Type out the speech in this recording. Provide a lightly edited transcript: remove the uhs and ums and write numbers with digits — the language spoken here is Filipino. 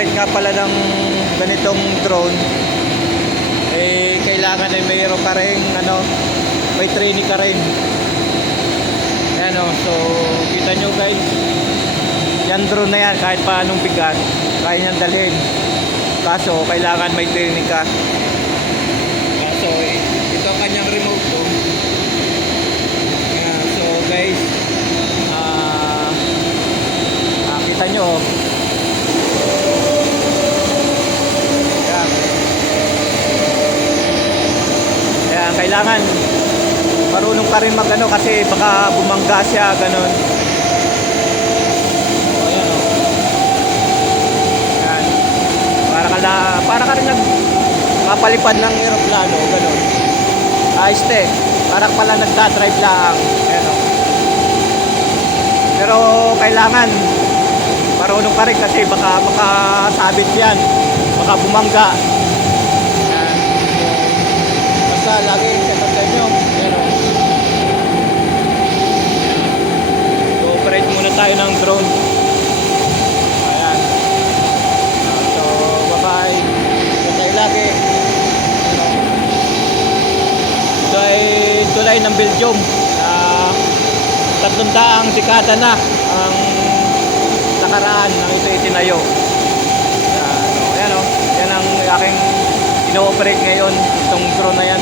mag-operate nga pala ng ganitong drone, eh kailangan ay mayroon ka rin may training ka rin. Ayan o, so kita nyo guys, yan drone na yan kahit paanong bigat kaya niyang dalhin, kaso kailangan may training ka. Kaso ito ang kanyang remote to. Ayan, so guys, kita nyo yan, kailangan marunong ka rin kasi baka bumangga siya ganon. Ayan o, yan, para ka rin nagpapalipad ng eroplano ganon. Ayos te, parang pala nagdadrive lang. Ayan o, pero kailangan marunong ka rin kasi baka sabit yan, baka bumangga. Yan. So, basta lagi tatandaan nyo. So, operate muna tayo ng drone. Ayan. So, bye-bye. Ito tayo lagi. Ito ay tulay ng Belgium. 300 dekada na ang nakaraan ng ito itinayo. Ayan o, yan ang aking ino-operate ngayon, itong drone na yan.